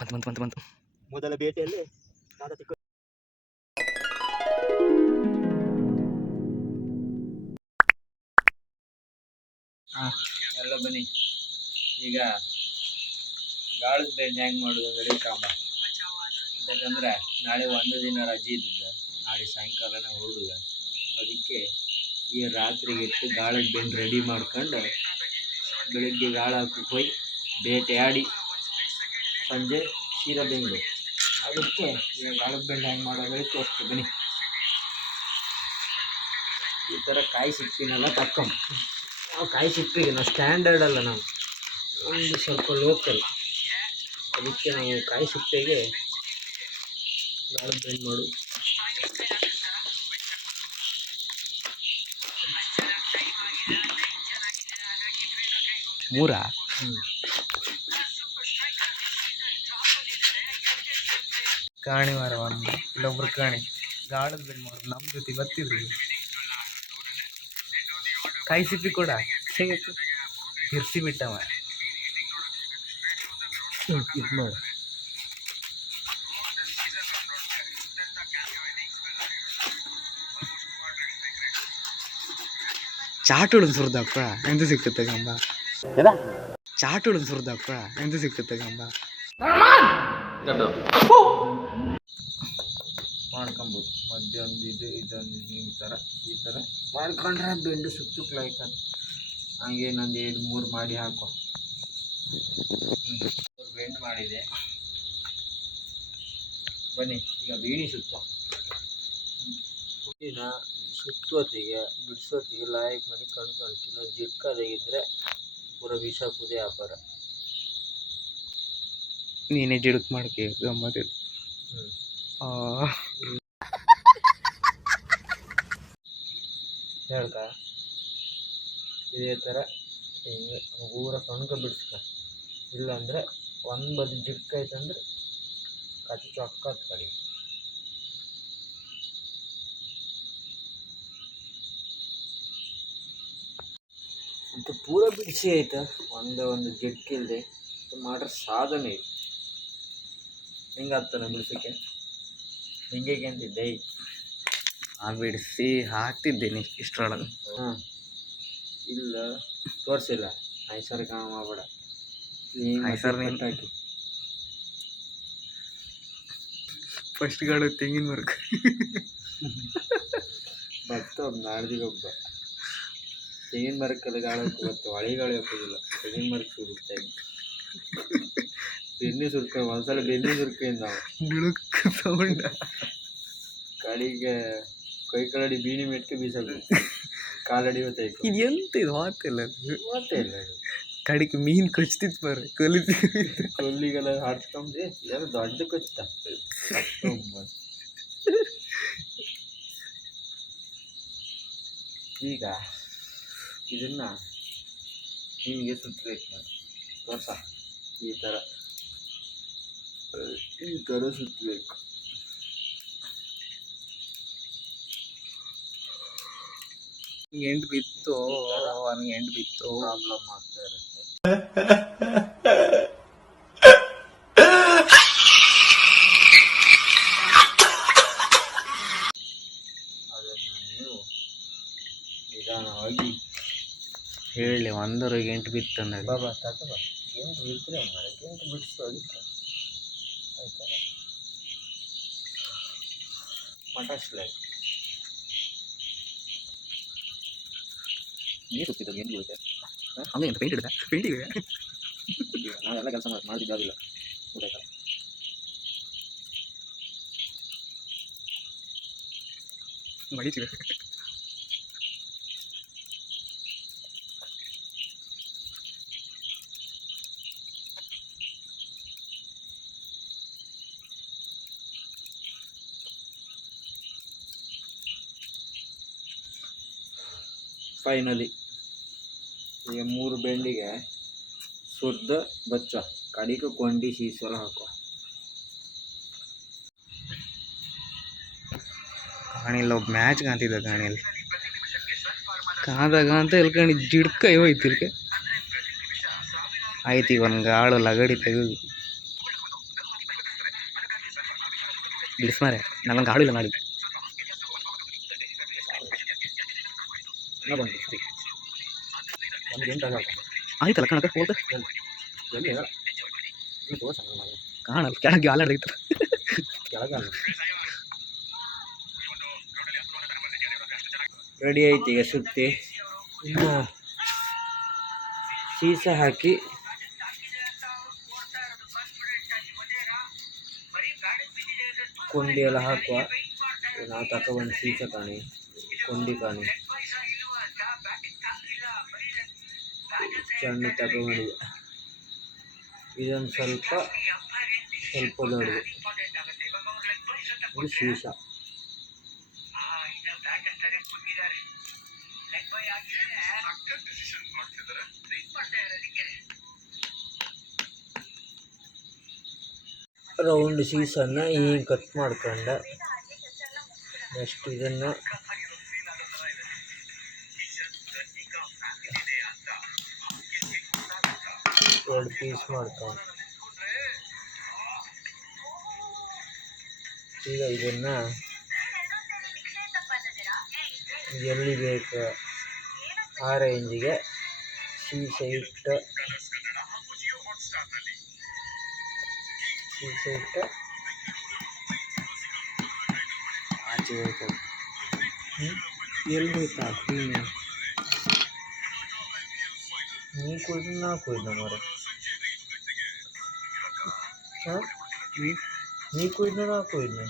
ಬಂತು ಮೊದಲ ಬೇಟೆಯಲ್ಲಿ ಎಲ್ಲ ಬನ್ನಿ ಈಗ ಗಾಳದ ಬೆಂಡೆ ಹೆಂಗೆ ಮಾಡೋದು ರೆಡಿ ಕಾಂಬ ಯಾಕಂದ್ರೆ ನಾಳೆ ಒಂದು ದಿನ ರಜೆ ಇದ್ದದ, ನಾಳೆ ಸಾಯಂಕಾಲನೇ ಹೊರಡುದ. ಅದಕ್ಕೆ ಈ ರಾತ್ರಿಗೆ ಇಟ್ಟು ಗಾಳದ ಬೆಂಡೆ ರೆಡಿ ಮಾಡ್ಕೊಂಡು ಬೆಳಿಗ್ಗೆ ಗಾಳ ಹಾಕಕ್ಕೆ ಹೋಗಿ ಬೇಟೆ ಆಡಿ ಸಂಜೆ ಸೀರಾ ಬೆಂಗಳೂರು. ಅದಕ್ಕೆ ಈಗ ಗಾಳದ ಬೆಂಡೆ ಹೆಂಗೆ ಮಾಡೋದು ತೋರಿಸ್ತೀವಿ ಬನ್ನಿ. ಈ ಥರ ಕಾಯಿ ಸಿಕ್ಕಿನೆಲ್ಲ ತಕ್ಕೊಂಡು ನಾವು ಕಾಯಿ ಸಿಕ್ಕಿಗೆ ನಾವು ಸ್ಟ್ಯಾಂಡರ್ಡ್ ಅಲ್ಲ, ನಾವು ಒಂದು ಸ್ವಲ್ಪ ಲೋಕಲ್. ಅದಕ್ಕೆ ನಾವು ಕಾಯಿ ಸಿಪ್ಪೆಗೆ ಗಾಳದ ಬೆಂಡೆ ಮಾಡು. ಮೂರಾ ಕಾಣಿ ಮಾರ ಒಂದು ಇಲ್ಲೊಬ್ರು ಕಾಣಿ ಗಾಳದ ಬೆಂಡೆ ಮಾಡೋದು ನಮ್ಮ ಜೊತೆ ಬರ್ತಿದ್ರಿ. ಕಾಯಿ ಸಿಪ್ಪಿ ಕೂಡ ಹೇಗಿತ್ತು ತಿರ್ಸಿ ಬಿಟ್ಟವ ಇದು ನೋಡಿ. ಚಾಟುಳು ಸುರಿದಪ್ಪ ಎಂತ ಸಿಕ್ಕುತ್ತೆ ಗಂಬ, ಚಾಟುಳು ಸುರಿದಪ್ಪ ಎಂತ ಸಿಕ್ಕುತ್ತೆ ಗಂಬ ಮಾಡ್ಕೊಬೋದು. ಮಧ್ಯ ಒಂದು ಇದೊಂದು ಈ ಥರ ಮಾಡ್ಕೊಂಡ್ರೆ ಬೆಂಡು ಸುತ್ತಕ್ಲಾಯ್ಕ. ಹಂಗೆ ನಂದು 2-3 ಮಾಡಿ ಹಾಕೋ. ಬೆಂಡು ಮಾಡಿದೆ ಬನ್ನಿ. ಈಗ ಬೀಣಿ ಸುತ್ತೋ. ಹುಡಿನ ಸುತ್ತೋತಿಗೆ ಬಿಡಿಸೋತಿಗೆ ಲಾಯಕ್ ಮಾಡಿ ಕಣ್ಕೊಂಡ್ಕಿಲ್ಲ. ಜಿಡ್ಕದಾಗಿದ್ರೆ ಪೂರ ವಿಷ ಕುದೆ ವ್ಯಾಪಾರ. ನೀನೇ ಜಿಡುಕ್ ಮಾಡ್ಕೆ ಗಮ್ಮತ್. ಹೇಳ್ಕ ಇದೇ ಥರ ಹಿಂಗೆ ಪೂರ ಕಣ್ಕ ಬಿಡಿಸ್ಕ. ಇಲ್ಲಾಂದರೆ ಒಂದು ಬದಿ ಜಿಡ್ಕಾಯ್ತಂದ್ರೆ ಕಚ್ಚಿ ಚೊಕ್ಕತ್ ಕಡಿ. ಅಂತ ಪೂರ ಬಿಡಿಸಿ ಆಯ್ತಾ, ಒಂದು ಜಿಡ್ಕಿಲ್ದೆ ಮಾಡ್ರೆ ಸಾಧನೆ ಐತಿ. ಹಿಂಗಾಗ್ತಾನೆ ಬಿಡ್ಸೋಕ್ಕೆ ಹಿಂಗೆ ಅಂತಿದ್ದೆ. ಬಿಡಿಸಿ ಹಾಕ್ತಿದ್ದೀನಿ ಇಷ್ಟರೊಳಗೆ. ಇಲ್ಲ ತೋರಿಸಿಲ್ಲ ಐಸರ್ ಕಾಣ ಮಾಡಬೇಡ. ಹಾಕಿ ಫಸ್ಟ್ ಗಾಡು ತೆಂಗಿನ ಮರಕ್ಕೆ ಬರ್ತಾವ. ನಾಡ್ದಿಗೊಬ್ಬ ತೆಂಗಿನ ಮರಕ್ಕೆಲ್ಲ ಗಾಳಕ್ಕೆ ಬರ್ತಾವೆ. ಹಳೆ ಗಾಳಿ ಹಾಕೋದಿಲ್ಲ, ತೆಂಗಿನ ಮರಕ್ಕೆ ಸುರುತ್ತೆ. ಬೆನ್ನಿ ಸುರ್ಕ ಒಂದ್ಸಲ ಬೆನ್ನಿ ಸುರ್ಕೆಯಿಂದ ಸೌಂಡ ಕಡೆಗೆ ಕೈ ಕಳಡಿ ಬೀಣಿ ಮೆಟ್ಕೆ ಬೀಸಲ್ಲ, ಕಾಲಡಿ ಹೊತ್ತಾಯ್ತು. ಇದು ಎಂತ ಇದು ಮಾತಿಲ್ಲ ಮಾತಿಲ್ಲ. ಕಡಿಗೆ ಮೀನು ಕಚ್ತಿತ್ತು ಬರ ಕೊಲ್ಲಿಗೆಲ್ಲ ಹಾಡ್ಸ್ಕೊಂಡೆ ಯಾರು ದೊಡ್ಡ ಕಚ್ತ. ಈಗ ಇದನ್ನ ನಿಮಗೆ ಸುತ್ತಬೇಕು. ತೋರ್ಸ ಈ ಥರ ಸುತ್ತಬೇಕು. ಎಂಟು ಬಿತ್ತು ಅವನಿಗೆ ಎಂಟು ಬಿತ್ತು ಪ್ರಾಬ್ಲಮ್ ಆಗ್ತಾ ಇರುತ್ತೆ. ಅದನ್ನು ನೀವು ನಿಧಾನವಾಗಿ ಹೇಳಿ ಒಂದರಿಗೆ ಎಂಟು ಬಿತ್ತು ಅಂದ್ರೆ ಬಾಬಾ ತಗೋ ಎಂಟು ಬಿಡ್ತೀರಿ ಮರಕ್ಕೆ ಎಂಟು ಬಿಡಿಸು. ಅದಕ್ಕೆ ಆಯ್ತಲ್ಲ ಮಟಾಸ್ಲೆ ನೀರು ಸುತ್ತಿದ್ದ ಏನು ಬೀಳುತ್ತೆ ಹಂಗೆ ಪೇಂಟ್ ಇಡ್ದೆ ಪೇಂಟಿಗೆ ನಾವೆಲ್ಲ ಕೆಲಸ ಮಾಡ್ತಿದ್ದಾಗಿಲ್ಲ ಊಟ ಮಡಿತೀವಿ. ಫೈನಲಿ ಈಗ 3 ಬೆಂಡಿಗೆ ಸುರ್ದ ಬಚ್ಚ ಕಡಿಗೆ ಕೊಂಡಿ ಸೀಸಲ ಹಾಕೋ. ಕಾಣಿಲ್ಲ ಒಬ್ಬ ಮ್ಯಾಚ್ ಕಾಣ್ತಿದ್ದ ಕಾಣಿಯಲ್ಲಿ ಕಾದಾಗ ಅಂತ ಇಲ್ಕೊಂಡು ಜಿಡ್ಕೈ ಹೋಯ್ತು ಇಲ್ಕೆ ಆಯ್ತು. ಈಗ ಒಂದು ಗಾಳು ಲಗಡಿ ತೆಗೆದು ಬಿಡಿಸ್ಮಾರೆ ನನ್ನೊಂದು ಆಳು ಇಲ್ಲ ನಾಳೆ ಆಯ್ತಲ್ಲ ಕಣಕ ಹೋದ ಕಾಣಲ್ಲ ಕೆಳಗೆ ಆಲಾಡಿತ್ತು ರೆಡಿ ಐತಿ ಈಗ ಸುತ್ತಿ ಇನ್ನು ಸೀಸ ಹಾಕಿ ಕೊಂಡಿ ಎಲ್ಲ ಹಾಕುವ. ನಾವು ತಗೊಬಂದು ಸೀಸ ಕಾಣಿ ಕೊಂಡಿ ಕಾಣಿ ಚೆಂಡು ತಗೊಬಂದಿದೆ. ಇದೊಂದು ಸ್ವಲ್ಪ ದೊಡ್ಡದು ಇದು ಸೀಸ. ರೌಂಡ್ ಸೀಸನ್ನ ಹಿಂಗೆ ಕಟ್ ಮಾಡ್ಕೊಂಡೆ. ನೆಕ್ಸ್ಟ್ ಇದನ್ನು ಎರಡು ಪೀಸ್ ಮಾಡ್ಕೊಂಡು ಈಗ ಇದನ್ನು ಎಲ್ಲಿ ಬೇಕು ಆ ರೇಂಜಿಗೆ ಸೀಸ ಇಟ್ಟು ಆಚೆ ಹೋಯ್ತು ಎಲ್ಲಿ ಹೋಯ್ತಾ ನೀ ಕುಯ್ದು ನಾ ಕುಯ್ದು ಮಾರೆ ಹಾಂ ನೀ ಕುಯ್ದು ನಾ ಕುಯ್ದು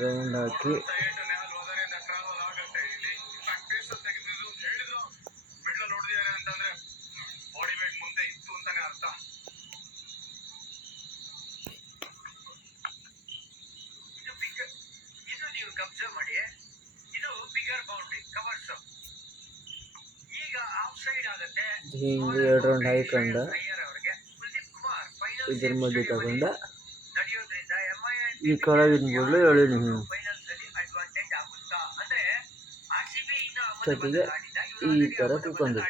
ರೌಂಡ್ ಹಾಕಿ ಹಿಂಗೆ 2 ರೌಂಡ್ ಹಾಕೊಂಡು ಇದ್ರ ಮಧ್ಯೆ ತಗೊಂಡ ಈ ಕೆಳಗಿನ ಬದಲು ಎಳೀನಿ ಜೊತೆಗೆ ಈ ಥರ ತಿಳ್ಕೊಂಡು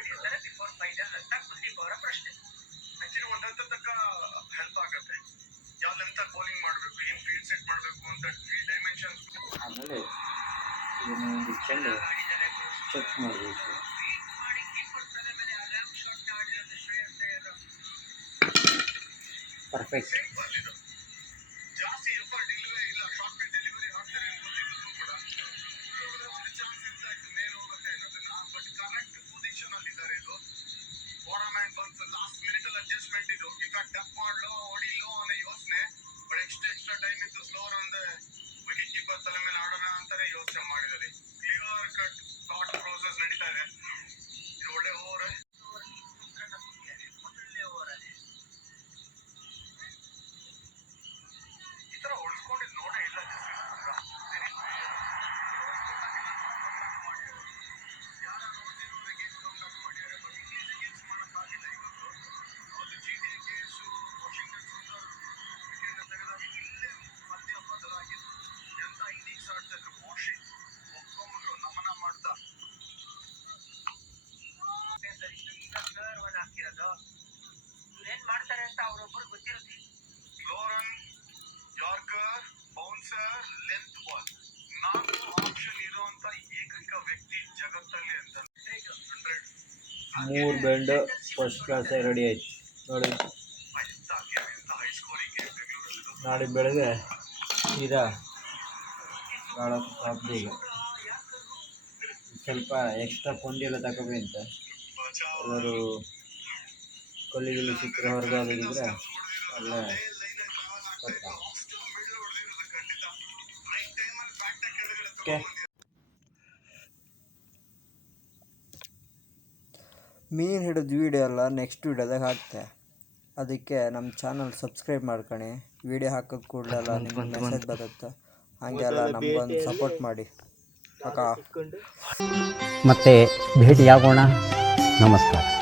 ಆಮೇಲೆ ಇದನ್ನು ಚೆಂಡು ಚೆಕ್ ಮಾಡಬೇಕು. ಪರ್ಫೆಕ್ಟ್. ಮೂರು ಬೆಂಡ್ ಫಸ್ಟ್ ಕ್ಲಾಸ್ ರೆಡಿ ಆಯ್ತು ನೋಡಿ. ನಾಳೆ ಬೆಳಗ್ಗೆ ಸೀದಾ ಗಾಳಕ್ಕೆ ಹಾಕ್ದೆ. ಈಗ ಸ್ವಲ್ಪ ಎಕ್ಸ್ಟ್ರಾ ಕೊಂಡಿ ಎಲ್ಲ ತಗೋಬೇಕಂತ ಎಲ್ಲರೂ ಕಲ್ಲಿಗೆಲ್ಲ ಸಿಕ್ಕರೆ ಹೊರಗಾಗಿದ್ರೆ ಅಲ್ಲ ಓಕೆ. ಮೀನು ಹಿಡಿದು ವೀಡಿಯೋ ಎಲ್ಲ ನೆಕ್ಸ್ಟ್ ವೀಡಿಯೋದಾಗ ಹಾಕ್ತೆ. ಅದಕ್ಕೆ ನಮ್ಮ ಚಾನಲ್ ಸಬ್ಸ್ಕ್ರೈಬ್ ಮಾಡ್ಕೊಳ್ಳಿ. ವೀಡಿಯೋ ಹಾಕೋದು ಕೂಡಲೆಲ್ಲ ನಿಮ್ಗೆ ಮೆಸೇಜ್ ಬರುತ್ತೆ. ಹಾಗೆಲ್ಲ ನಮಗೊಂದು ಸಪೋರ್ಟ್ ಮಾಡಿ. ಮತ್ತೆ ಭೇಟಿಯಾಗೋಣ. ನಮಸ್ಕಾರ.